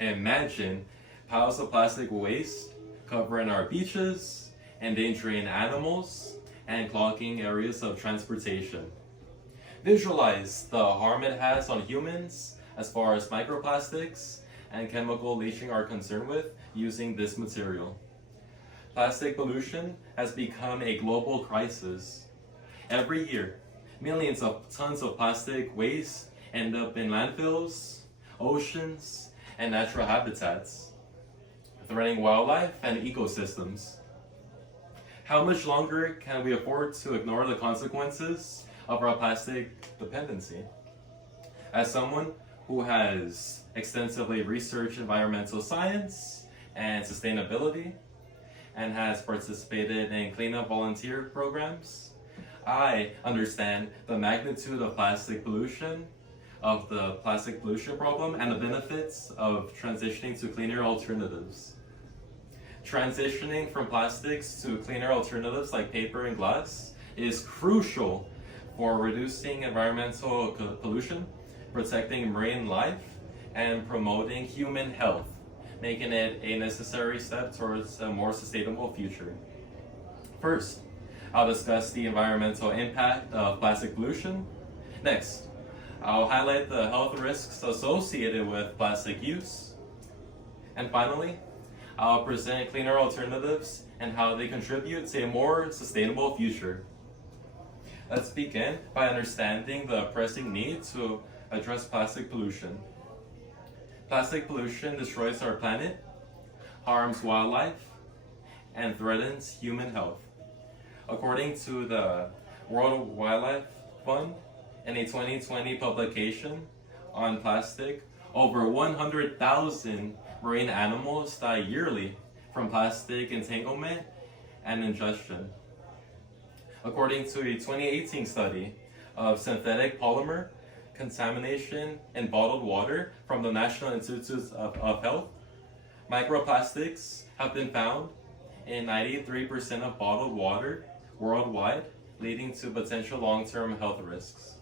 Imagine piles of plastic waste covering our beaches, endangering animals, and clogging areas of transportation. Visualize the harm it has on humans as far as microplastics and chemical leaching are concerned with using this material. Plastic pollution has become a global crisis. Every year, millions of tons of plastic waste end up in landfills, oceans, and natural habitats, threatening wildlife and ecosystems. How much longer can we afford to ignore the consequences of our plastic dependency? As someone who has extensively researched environmental science and sustainability and has participated in cleanup volunteer programs, I understand the magnitude of plastic pollution, of the plastic pollution problem, and the benefits of transitioning to cleaner alternatives. Transitioning from plastics to cleaner alternatives like paper and glass is crucial for reducing environmental pollution, protecting marine life, and promoting human health, making it a necessary step towards a more sustainable future. First, I'll discuss the environmental impact of plastic pollution. Next, I'll highlight the health risks associated with plastic use. And finally, I'll present cleaner alternatives and how they contribute to a more sustainable future. Let's begin by understanding the pressing need to address plastic pollution. Plastic pollution destroys our planet, harms wildlife, and threatens human health. According to the World Wildlife Fund, in a 2020 publication on plastic, over 100,000 marine animals die yearly from plastic entanglement and ingestion. According to a 2018 study of synthetic polymer contamination in bottled water from the National Institutes of Health, microplastics have been found in 93% of bottled water worldwide, leading to potential long-term health risks.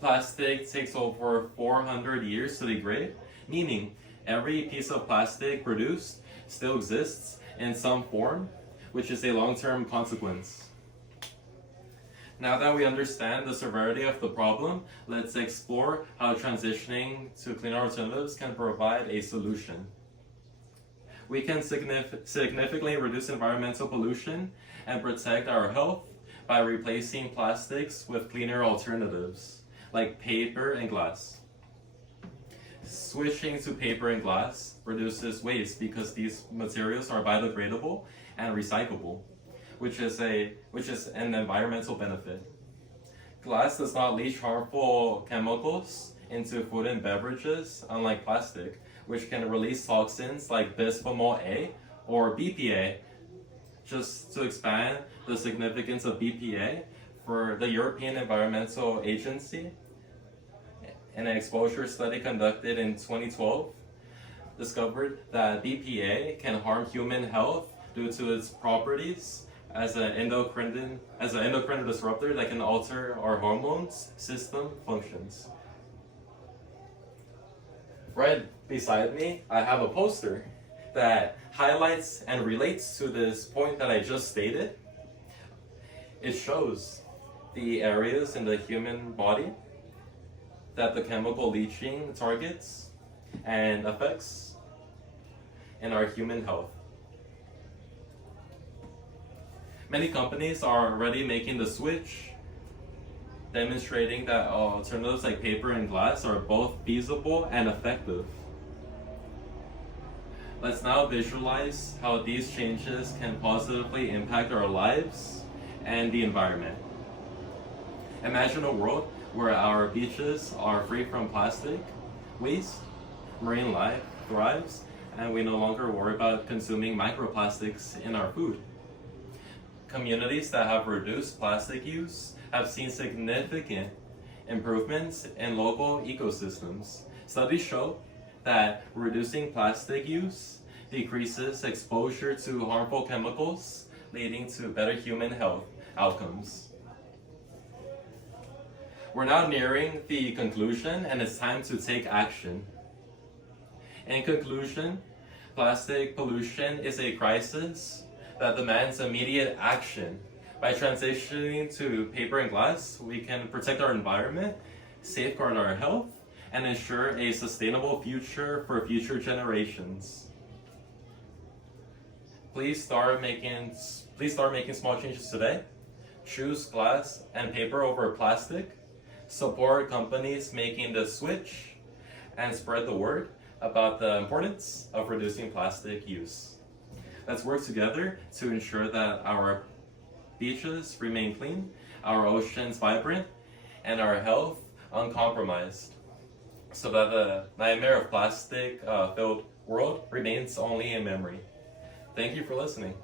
Plastic takes over 400 years to degrade, meaning every piece of plastic produced still exists in some form, which is a long-term consequence. Now that we understand the severity of the problem, let's explore how transitioning to cleaner alternatives can provide a solution. We can significantly reduce environmental pollution and protect our health by replacing plastics with cleaner alternatives, like paper and glass. Switching to paper and glass reduces waste because these materials are biodegradable and recyclable, which is an environmental benefit. Glass does not leach harmful chemicals into food and beverages, unlike plastic, which can release toxins like bisphenol A or BPA. Just to expand the significance of BPA, for the European Environmental Agency, an exposure study conducted in 2012 discovered that BPA can harm human health due to its properties as an endocrine disruptor that can alter our hormones system functions. Right beside me, I have a poster that highlights and relates to this point that I just stated. It shows the areas in the human body that the chemical leaching targets and affects in our human health. Many companies are already making the switch, demonstrating that alternatives like paper and glass are both feasible and effective. Let's now visualize how these changes can positively impact our lives and the environment. Imagine a world where our beaches are free from plastic waste, marine life thrives, and we no longer worry about consuming microplastics in our food. Communities that have reduced plastic use have seen significant improvements in local ecosystems. Studies show that reducing plastic use decreases exposure to harmful chemicals, leading to better human health outcomes. We're now nearing the conclusion, and it's time to take action. In conclusion, plastic pollution is a crisis that demands immediate action. By transitioning to paper and glass, we can protect our environment, safeguard our health, and ensure a sustainable future for future generations. Please start making small changes today. Choose glass and paper over plastic. Support companies making the switch, and spread the word about the importance of reducing plastic use. Let's work together to ensure that our beaches remain clean, our oceans vibrant, and our health uncompromised, so that the nightmare of plastic filled world remains only a memory. Thank you for listening.